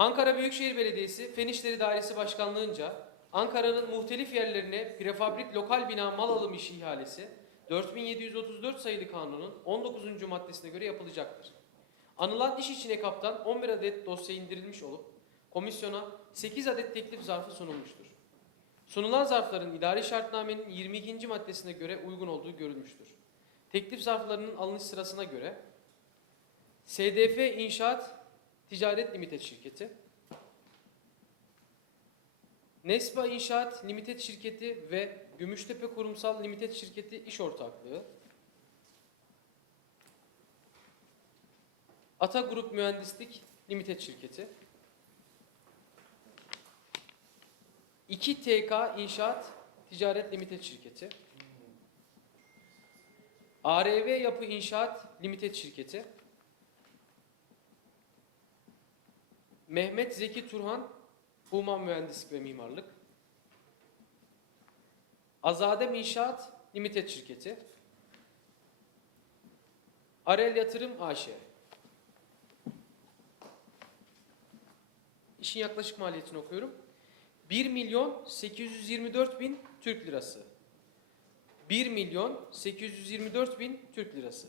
Ankara Büyükşehir Belediyesi Fen İşleri Dairesi Başkanlığınca Ankara'nın muhtelif yerlerine prefabrik lokal bina mal alım işi ihalesi 4734 sayılı kanunun 19. maddesine göre yapılacaktır. Anılan iş içine kaptan 11 adet dosya indirilmiş olup komisyona 8 adet teklif zarfı sunulmuştur. Sunulan zarfların idari şartnamenin 22. maddesine göre uygun olduğu görülmüştür. Teklif zarflarının alınış sırasına göre SDF İnşaat Ticaret Limited Şirketi, Nespa İnşaat Limited Şirketi ve Gümüştepe Kurumsal Limited Şirketi iş ortaklığı, Ata Grup Mühendislik Limited Şirketi, 2TK İnşaat Ticaret Limited Şirketi, ARV Yapı İnşaat Limited Şirketi, Mehmet Zeki Turhan Human Mühendislik ve Mimarlık, Azadem İnşaat Limited Şirketi, Arel Yatırım AŞ. İşin yaklaşık maliyetini okuyorum. 1 milyon 824 bin Türk lirası. 1 milyon 824 bin Türk lirası.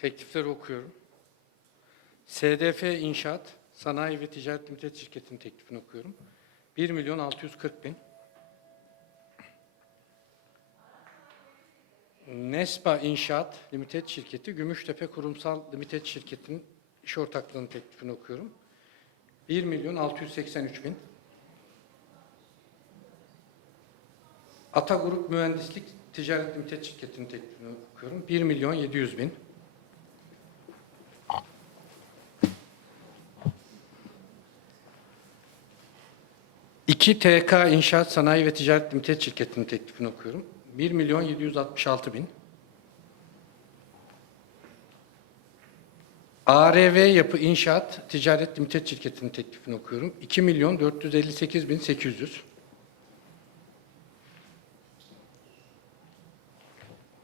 Teklifleri okuyorum. SDF İnşaat Sanayi ve Ticaret Limited şirketinin teklifini okuyorum. 1 milyon 640 bin. Nespa İnşaat Limited şirketi Gümüştepe Kurumsal Limited şirketinin iş ortaklığının teklifini okuyorum. 1 milyon 683 bin. Ata Grup Mühendislik Ticaret Limited şirketinin teklifini okuyorum. 1 milyon 700 bin. İki TK İnşaat Sanayi ve Ticaret Limited şirketinin teklifini okuyorum. 1 milyon 766 bin. ARV Yapı İnşaat Ticaret Limited şirketinin teklifini okuyorum. 2 milyon 458 bin 800.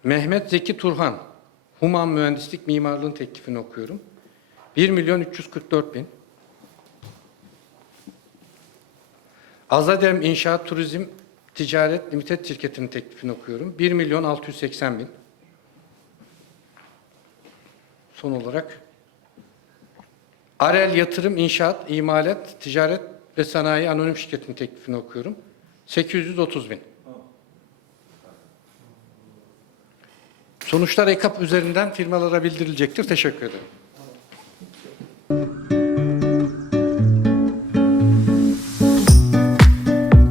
Mehmet Zeki Turhan, Human Mühendislik Mimarlığın teklifini okuyorum. 1 milyon 344 bin. Azadem İnşaat Turizm Ticaret Limited şirketinin teklifini okuyorum. 1 milyon 680 bin. Son olarak Arel Yatırım İnşaat, İmalat, Ticaret ve Sanayi Anonim Şirketi'nin teklifini okuyorum. 830 bin. Sonuçlar EKAP üzerinden firmalara bildirilecektir. Teşekkür ederim.